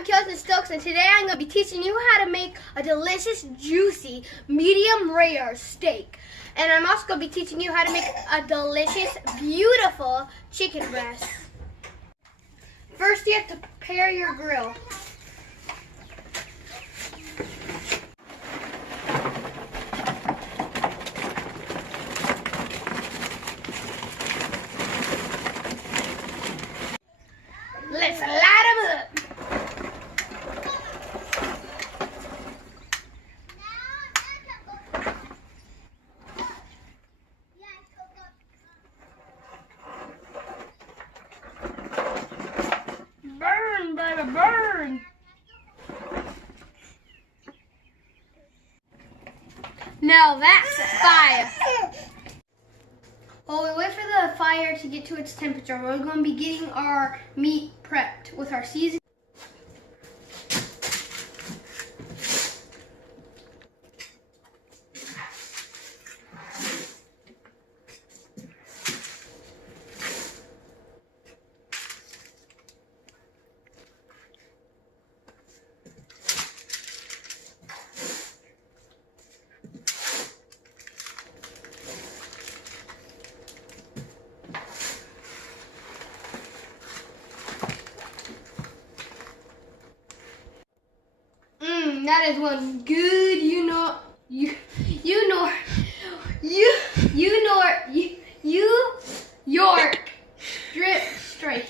I'm Kelton and today I'm going to be teaching you how to make a delicious, juicy, medium rare steak. And I'm also going to be teaching you how to make a delicious, beautiful chicken breast. First, you have to prepare your grill. Let's light them up. Burn, baby, burn. Now that's fire. While we wait for the fire to get to its temperature, we're going to be getting our meat prepped with our seasoning. That is one good, York strip steak.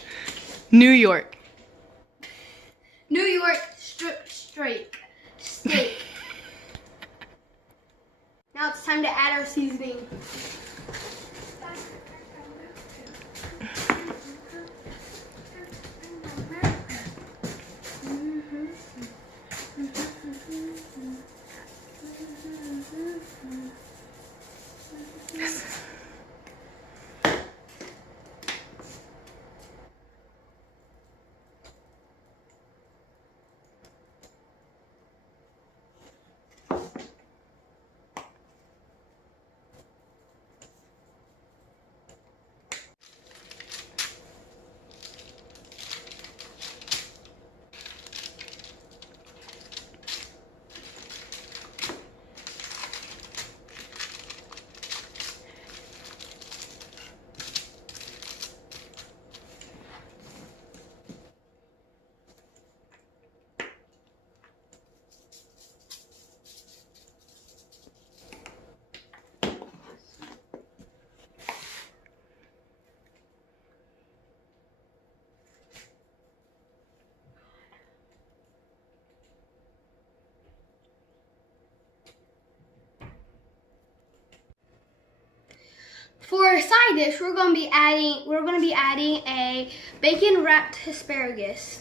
New York strip steak. Now it's time to add our seasoning. For a side dish, we're going to be adding a bacon wrapped asparagus.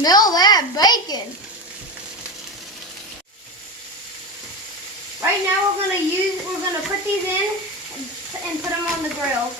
Smell that bacon. Right now we're gonna put these in and put them on the grill.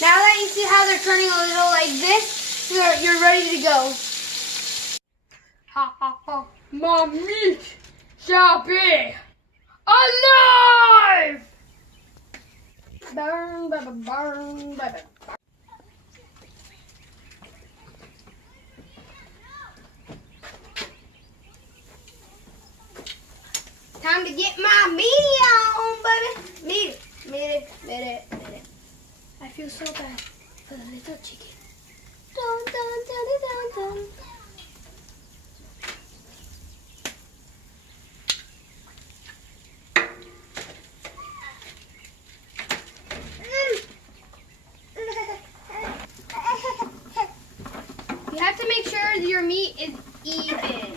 Now that you see how they're turning a little like this, you're ready to go. Ha ha ha. My meat shall be alive! Burn, burn, burn, burn. Time to get my meaty on, baby. Meaty. I feel so bad for the little chicken. Dun, dun, dun, dun, dun. You have to make sure your meat is even.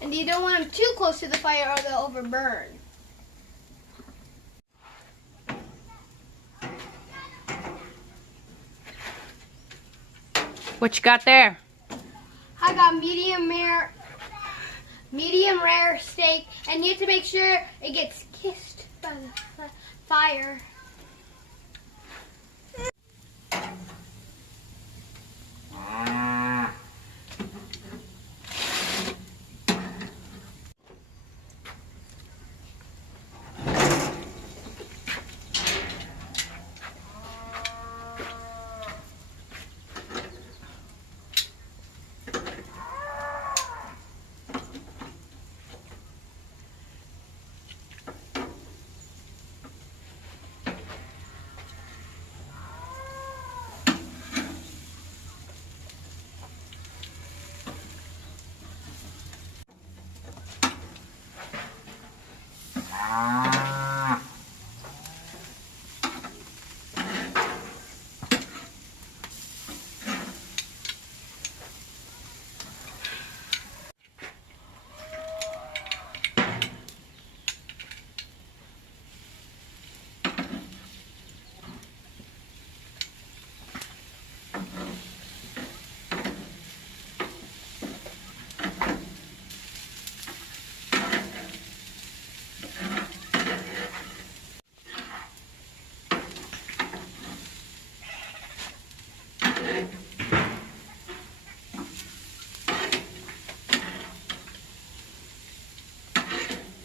And you don't want them too close to the fire or they'll overburn. What you got there? I got medium rare steak, and you have to make sure it gets kissed by the fire.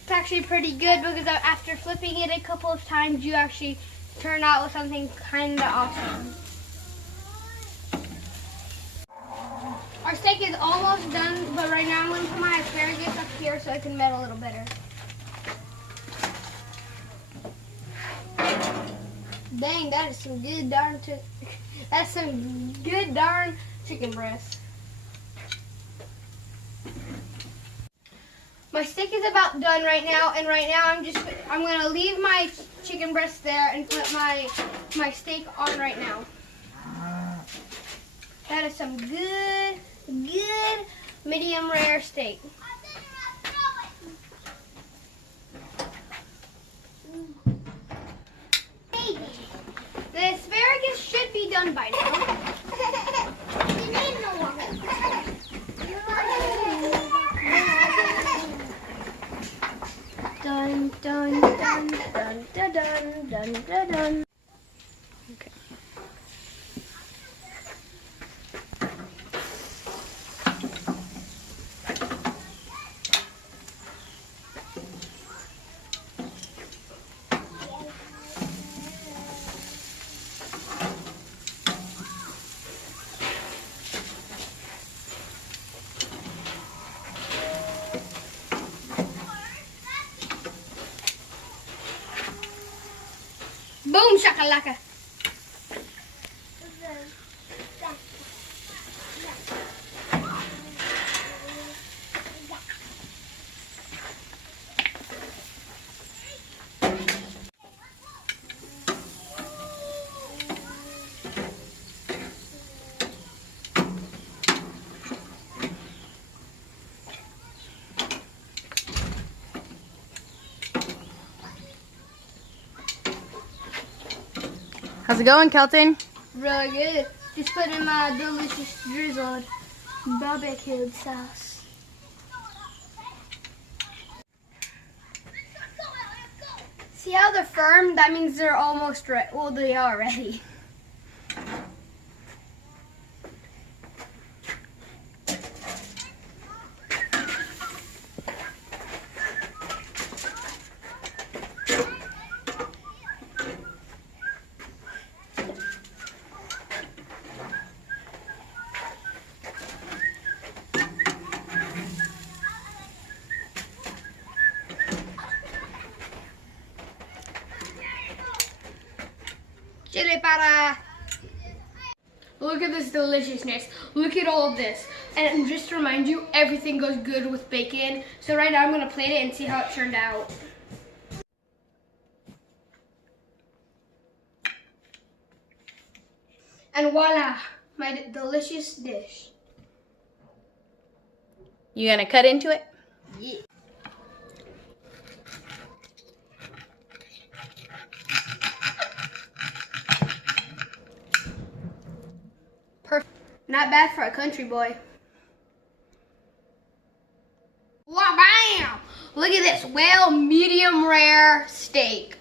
Actually pretty good because after flipping it a couple of times, you actually turn out with something kind of awesome. Our steak is almost done, but right now I'm going to put my asparagus up here so I can melt a little better. Dang, that is some good darn that's some good darn chicken breast. My steak is about done right now, and right now I'm gonna leave my chicken breast there and put my steak on right now. That is some good medium rare steak. The asparagus should be done by now. Dun dun dun dun dun dun dun dun dun. Okay. Boom shakalaka. How's it going, Kelton? Really good. Just put in my delicious drizzled barbecue sauce. See how they're firm? That means they're almost ready. Well, they are ready. Chile para. Look at this deliciousness. Look at all of this. And just to remind you, everything goes good with bacon. So right now I'm going to plate it and see how it turned out. And voila, my delicious dish. You gonna cut into it? Yeah. Perfect. Not bad for a country boy. Wow, bam! Look at this, well, medium rare steak.